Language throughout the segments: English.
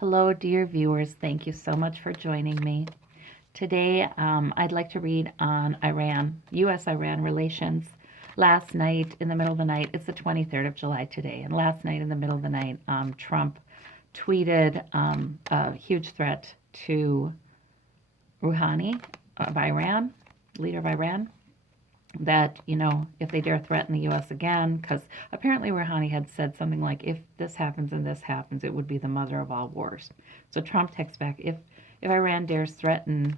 Hello, dear viewers. Thank you so much for joining me. Today, I'd like to read on Iran, U.S. Iran relations. Last night, in the middle of the night, it's the 23rd of July today, and last night, in the middle of the night, Trump tweeted a huge threat to Rouhani of Iran, leader of Iran, that, if they dare threaten the U.S. again, because apparently Rouhani had said something like, if this happens and this happens, it would be the mother of all wars. So Trump texts back, if Iran dares threaten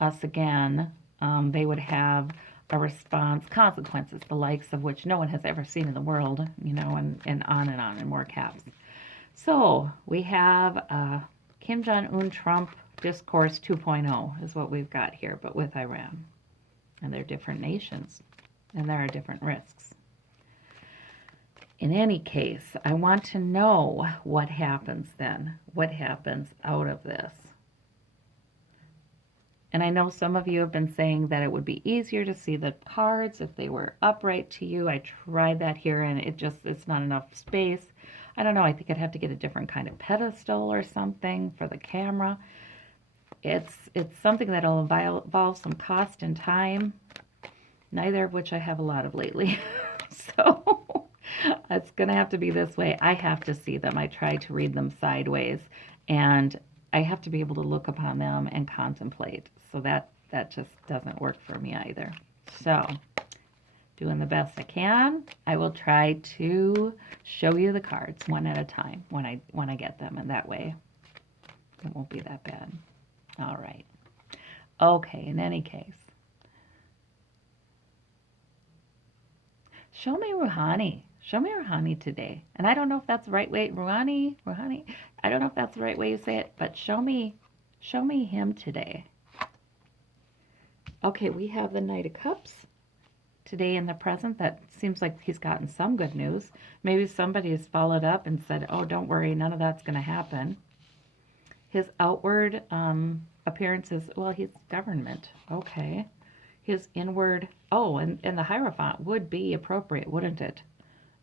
us again, they would have a response, consequences, the likes of which no one has ever seen in the world, and on and more caps. So we have Kim Jong-un Trump discourse 2.0 is what we've got here, but with Iran. And they're different nations, and there are different risks. In any case, I want to know what happens then. What happens out of this? And I know some of you have been saying that it would be easier to see the cards if they were upright to you. I tried that here, and it's not enough space. I don't know, I think I'd have to get a different kind of pedestal or something for the camera. It's something that'll involve some cost and time, neither of which I have a lot of lately. So it's going to have to be this way. I have to see them. I try to read them sideways, and I have to be able to look upon them and contemplate. So that just doesn't work for me either. So doing the best I can. I will try to show you the cards one at a time when I get them, and that way it won't be that bad. All right. Okay, in any case. Show me Rouhani. Show me Rouhani today. And I don't know if that's the right way. Rouhani. I don't know if that's the right way you say it, but show me him today. Okay, we have the Knight of Cups today in the present. That seems like he's gotten some good news. Maybe somebody has followed up and said, oh, don't worry, none of that's going to happen. His outward appearance is, well, he's government. Okay. His inward, and the Hierophant would be appropriate, wouldn't it?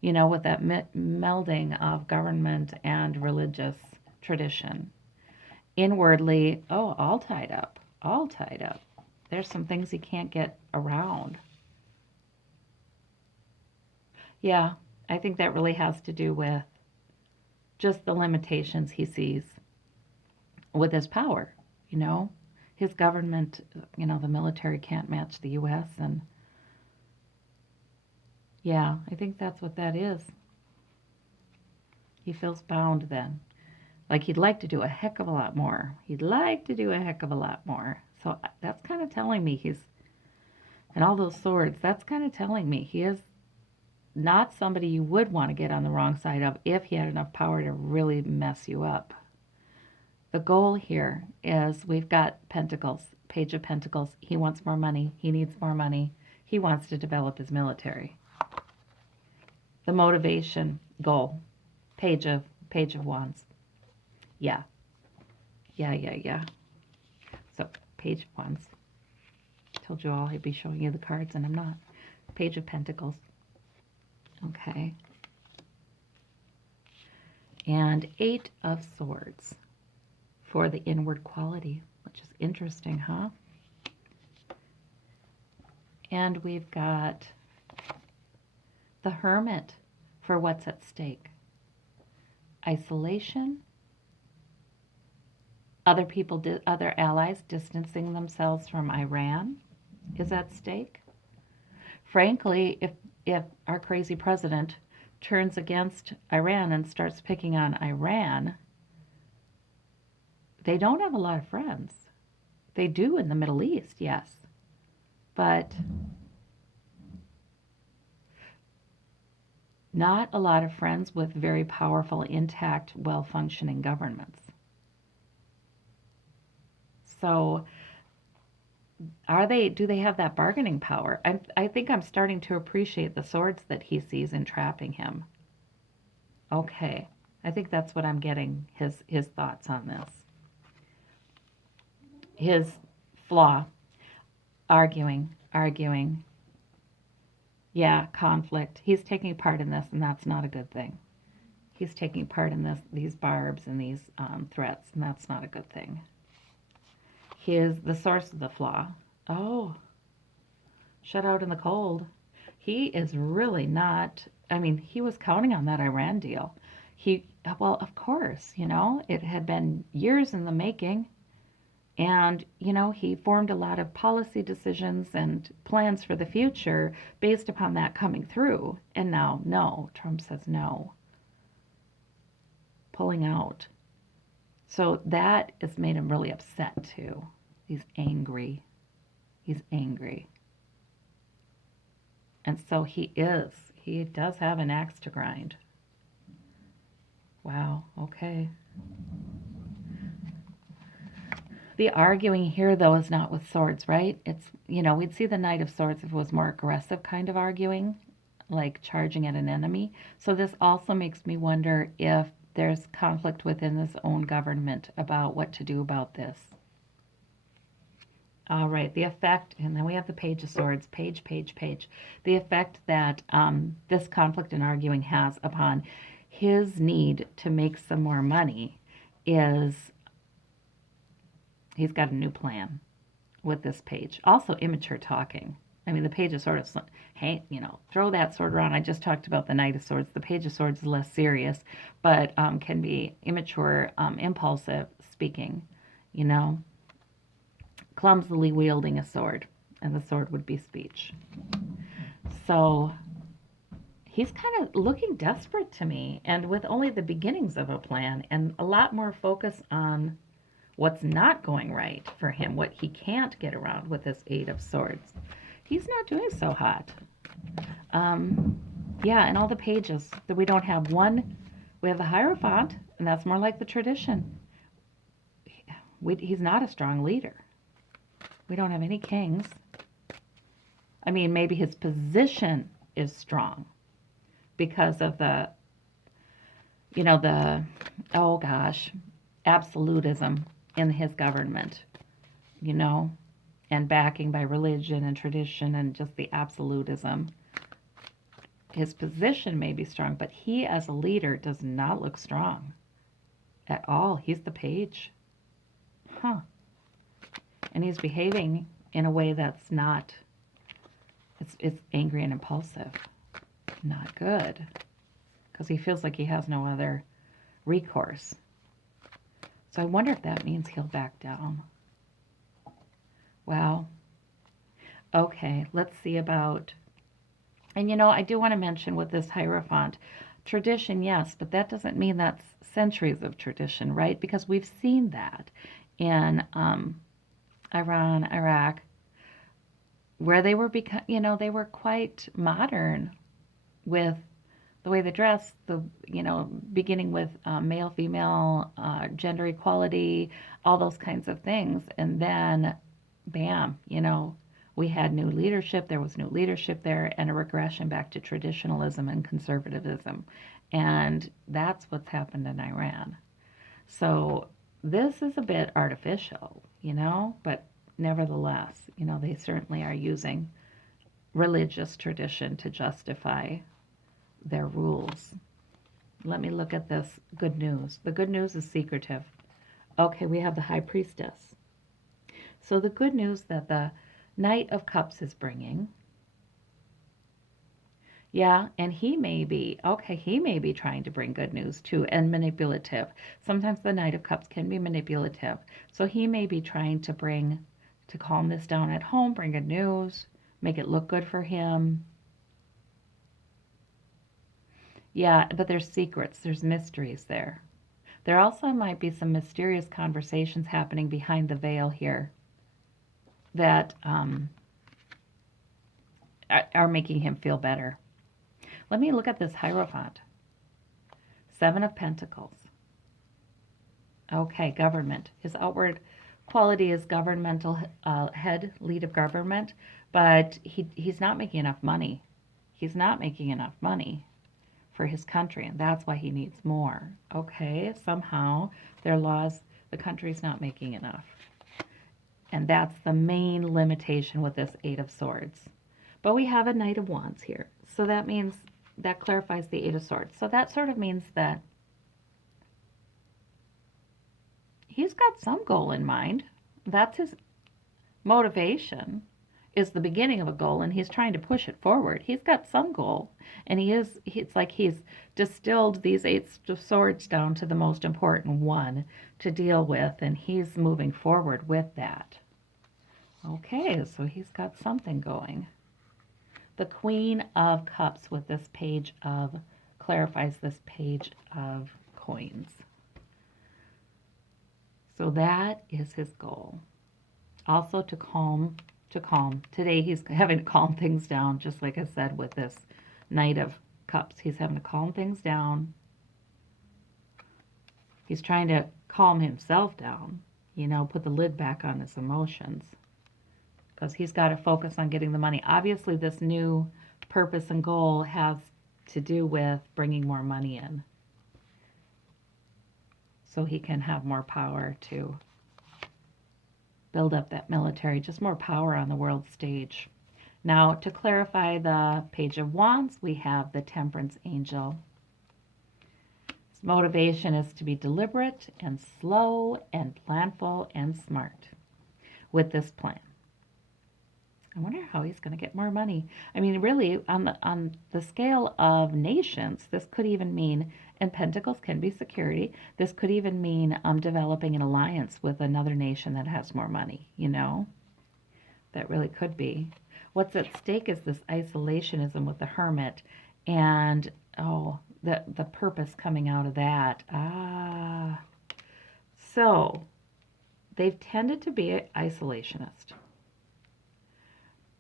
With that melding of government and religious tradition. Inwardly, all tied up. There's some things he can't get around. Yeah, I think that really has to do with just the limitations he sees with his power, His government, the military can't match the U.S. and yeah, I think that's what that is. He feels bound then. Like he'd like to do a heck of a lot more. So that's kind of telling me and all those swords, that's kind of telling me he is not somebody you would want to get on the wrong side of if he had enough power to really mess you up. The goal here is we've got Pentacles, Page of Pentacles. He wants more money. He needs more money. He wants to develop his military. The motivation, goal, Page of Wands. Yeah. So, Page of Wands. Told you all I'd be showing you the cards, and I'm not. Page of Pentacles. Okay. And Eight of Swords for the inward quality, which is interesting, huh? And we've got the Hermit for what's at stake. Isolation. Other allies distancing themselves from Iran is at stake. Frankly, if our crazy president turns against Iran and starts picking on Iran, they don't have a lot of friends. They do in the Middle East, yes. But not a lot of friends with very powerful, intact, well-functioning governments. So do they have that bargaining power? I think I'm starting to appreciate the swords that he sees entrapping him. Okay, I think that's what I'm getting, his thoughts on this. His flaw, arguing. Yeah, conflict. He's taking part in this, and that's not a good thing. He's taking part in these barbs and these threats, and that's not a good thing. He is the source of the flaw. Oh, shut out in the cold. He is really not, I mean, he was counting on that Iran deal. Well, of course, it had been years in the making. And, he formed a lot of policy decisions and plans for the future based upon that coming through. And now, no, Trump says no, pulling out. So that has made him really upset too. He's angry. He's angry. And so he does have an axe to grind. Wow, okay. The arguing here, though, is not with swords, right? It's, we'd see the Knight of Swords if it was more aggressive kind of arguing, like charging at an enemy. So this also makes me wonder if there's conflict within his own government about what to do about this. All right, the effect, and then we have the Page of Swords, page. The effect that this conflict and arguing has upon his need to make some more money is he's got a new plan with this page. Also immature talking. I mean, the Page of Swords, hey, throw that sword around. I just talked about the Knight of Swords. The Page of Swords is less serious, but can be immature, impulsive speaking, clumsily wielding a sword, and the sword would be speech. So he's kind of looking desperate to me, and with only the beginnings of a plan and a lot more focus on what's not going right for him, what he can't get around with this Eight of Swords. He's not doing so hot. Yeah, and all the pages that we don't have one, we have the Hierophant, and that's more like the tradition. He's not a strong leader. We don't have any kings. I mean, maybe his position is strong because of the oh gosh, absolutism in his government, and backing by religion and tradition and just the absolutism. His position may be strong, but he as a leader does not look strong at all. He's the Page. Huh. And he's behaving in a way that's not, it's angry and impulsive. Not good. Because he feels like he has no other recourse. So I wonder if that means he'll back down. Wow. Okay, let's see about, and I do want to mention with this Hierophant, tradition, yes, but that doesn't mean that's centuries of tradition, right? Because we've seen that in Iran, Iraq, where they were they were quite modern with the way they dress, beginning with male, female, gender equality, all those kinds of things. And then, bam, we had new leadership. There was new leadership there and a regression back to traditionalism and conservatism. And that's what's happened in Iran. So this is a bit artificial, but nevertheless, they certainly are using religious tradition to justify their rules. Let me look at this good news. The good news is secretive. Okay, we have the High Priestess. So the good news that the Knight of Cups is bringing, yeah, and he may be trying to bring good news too, and manipulative. Sometimes the Knight of Cups can be manipulative. So he may be trying to calm this down at home, bring good news, make it look good for him. Yeah, but there's secrets, there's mysteries there. There also might be some mysterious conversations happening behind the veil here that are making him feel better. Let me look at this Hierophant. 7 of Pentacles. Okay, government. His outward quality is governmental head, lead of government, but he's not making enough money. He's not making enough money for his country, and that's why he needs more. Okay, somehow their laws, the country's not making enough. And that's the main limitation with this Eight of Swords. But we have a Knight of Wands here. So that means that clarifies the Eight of Swords. So that sort of means that he's got some goal in mind. That's his motivation, is the beginning of a goal, and he's trying to push it forward. He's got some goal, and it's like he's distilled these Eight of Swords down to the most important one to deal with, and he's moving forward with that. Okay, so he's got something going. The Queen of Cups with this page of, clarifies this page of coins. So that is his goal. Also to calm. Today he's having to calm things down, just like I said with this Knight of Cups. He's having to calm things down. He's trying to calm himself down, put the lid back on his emotions, because he's got to focus on getting the money. Obviously, this new purpose and goal has to do with bringing more money in, so he can have more power to build up that military, just more power on the world stage. Now, to clarify the Page of Wands, we have the Temperance Angel. His motivation is to be deliberate and slow and planful and smart with this plan. I wonder how he's going to get more money. I mean, really, on the scale of nations, this could even mean, and Pentacles can be security, this could even mean developing an alliance with another nation that has more money, That really could be. What's at stake is this isolationism with the Hermit, and, the purpose coming out of that. So, they've tended to be isolationist.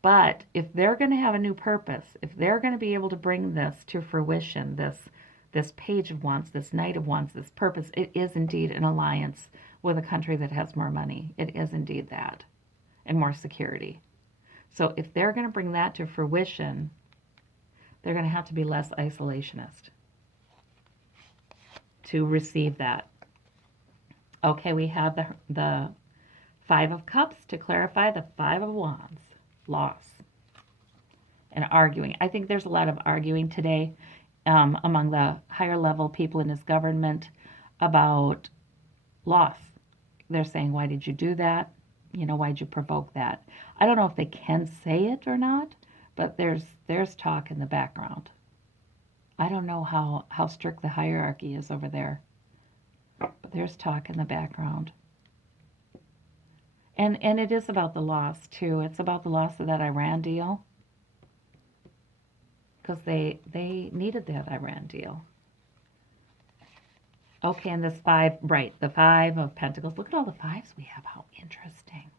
But if they're going to have a new purpose, if they're going to be able to bring this to fruition, this Page of Wands, this Knight of Wands, this purpose, it is indeed an alliance with a country that has more money. It is indeed that, and more security. So if they're going to bring that to fruition, they're going to have to be less isolationist to receive that. Okay, we have the Five of Cups to clarify the Five of Wands. Loss and arguing. I think there's a lot of arguing today among the higher level people in his government about loss. They're saying, why did you do that? Why did you provoke that? I don't know if they can say it or not, but there's talk in the background. I don't know how strict the hierarchy is over there, but there's talk in the background. And it is about the loss, too. It's about the loss of that Iran deal, because they needed that Iran deal. Okay, and this the Five of Pentacles. Look at all the fives we have. How interesting.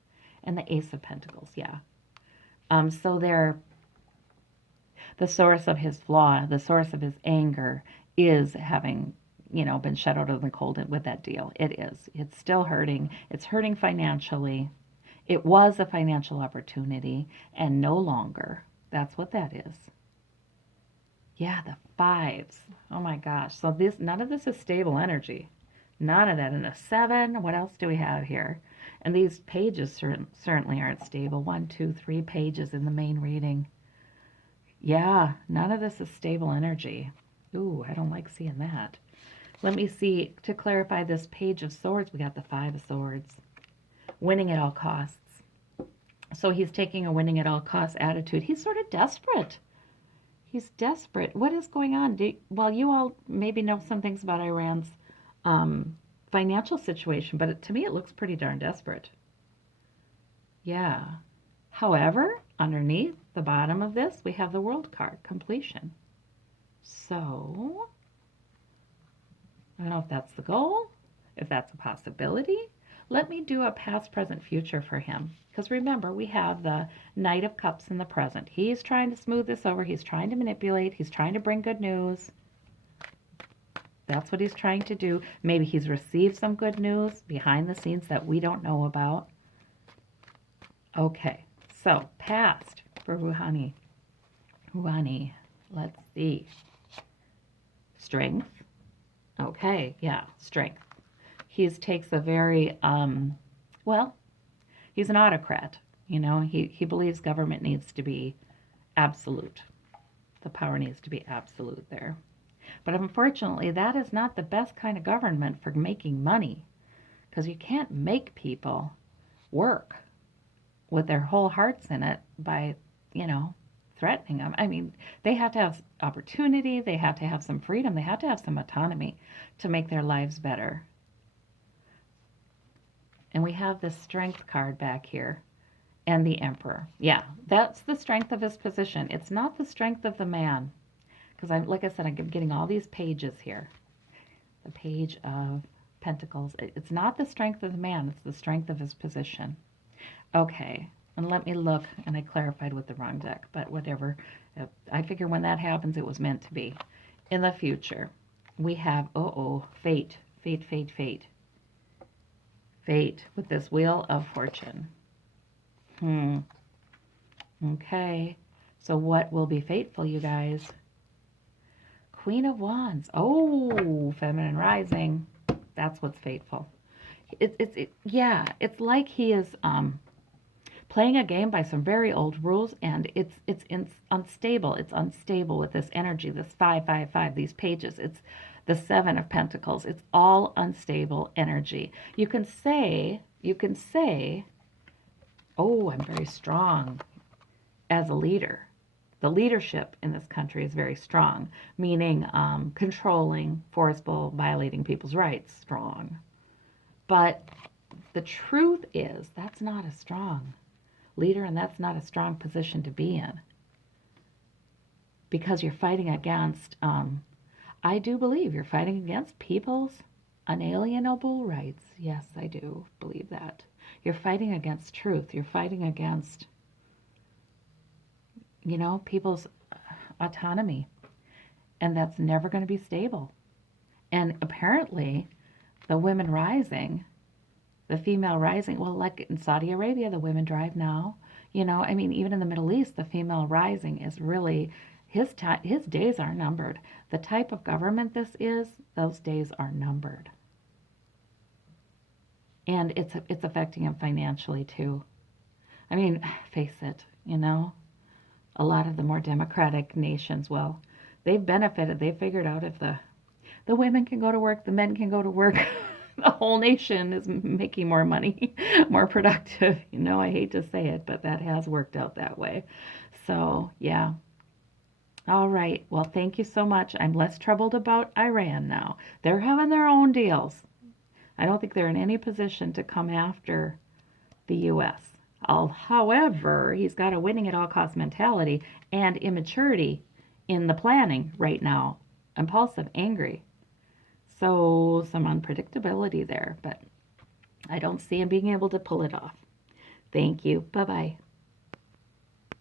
And the Ace of Pentacles, yeah. So they're the source of his flaw, the source of his anger is having, been shut out of the cold with that deal. It is. It's still hurting. It's hurting financially. It was a financial opportunity, and no longer. That's what that is. Yeah, the fives. Oh my gosh. So none of this is stable energy. None of that. And a seven. What else do we have here? And these pages certainly aren't stable. 1, 2, 3 pages in the main reading. Yeah, none of this is stable energy. Ooh, I don't like seeing that. Let me see. To clarify this Page of Swords, we got the Five of Swords. Winning at all costs. So he's taking a winning at all costs attitude. He's sort of desperate. He's desperate. What is going on? Well, you all maybe know some things about Iran's financial situation, but to me it looks pretty darn desperate. Yeah. However, underneath the bottom of this, we have the World card, completion. So, I don't know if that's the goal, if that's a possibility. Let me do a past, present, future for him. Because remember, we have the Knight of Cups in the present. He's trying to smooth this over. He's trying to manipulate. He's trying to bring good news. That's what he's trying to do. Maybe he's received some good news behind the scenes that we don't know about. Okay, so past for Rouhani. Rouhani, let's see. Strength. Okay, yeah, strength. He takes a very, he's an autocrat. He believes government needs to be absolute. The power needs to be absolute there. But unfortunately, that is not the best kind of government for making money, because you can't make people work with their whole hearts in it by, you know, threatening them. I mean, they have to have opportunity, they have to have some freedom, they have to have some autonomy to make their lives better. And we have this strength card back here and the emperor. Yeah, that's the strength of his position. It's not the strength of the man. Because I'm, like I said, I'm getting all these pages here. The page of Pentacles. It's not the strength of the man, it's the strength of his position. Okay, and let me look, and I clarified with the wrong deck, but whatever. I figure when that happens, it was meant to be. In the future, we have, fate, fate, fate, fate. Fate with this Wheel of Fortune. Okay, so what will be fateful, you guys? Queen of Wands. Oh, feminine rising. That's what's fateful. It's like he is playing a game by some very old rules, and it's unstable. It's unstable with this energy, this 555, these pages. It's the 7 of Pentacles. It's all unstable energy. You can say, oh, I'm very strong as a leader. The leadership in this country is very strong, meaning controlling, forceful, violating people's rights, strong. But the truth is that's not a strong leader, and that's not a strong position to be in, because you're fighting against, I do believe you're fighting against people's unalienable rights. Yes, I do believe that. You're fighting against truth. You're fighting against, you know, people's autonomy, and that's never going to be stable. And apparently the women rising, the female rising, well, like in Saudi Arabia, the women drive now. You know, I mean, even in the Middle East, the female rising is really, his days are numbered. The type of government this is, those days are numbered. And it's affecting him financially too. I mean, face it, you know, a lot of the more democratic nations, well, they've benefited. They figured out if the women can go to work, the men can go to work. The whole nation is making more money, more productive. You know, I hate to say it, but that has worked out that way. So, yeah. All right. Well, thank you so much. I'm less troubled about Iran now. They're having their own deals. I don't think they're in any position to come after the U.S. However, he's got a winning at all cost mentality and immaturity in the planning right now. Impulsive, angry. So some unpredictability there, but I don't see him being able to pull it off. Thank you. Bye-bye.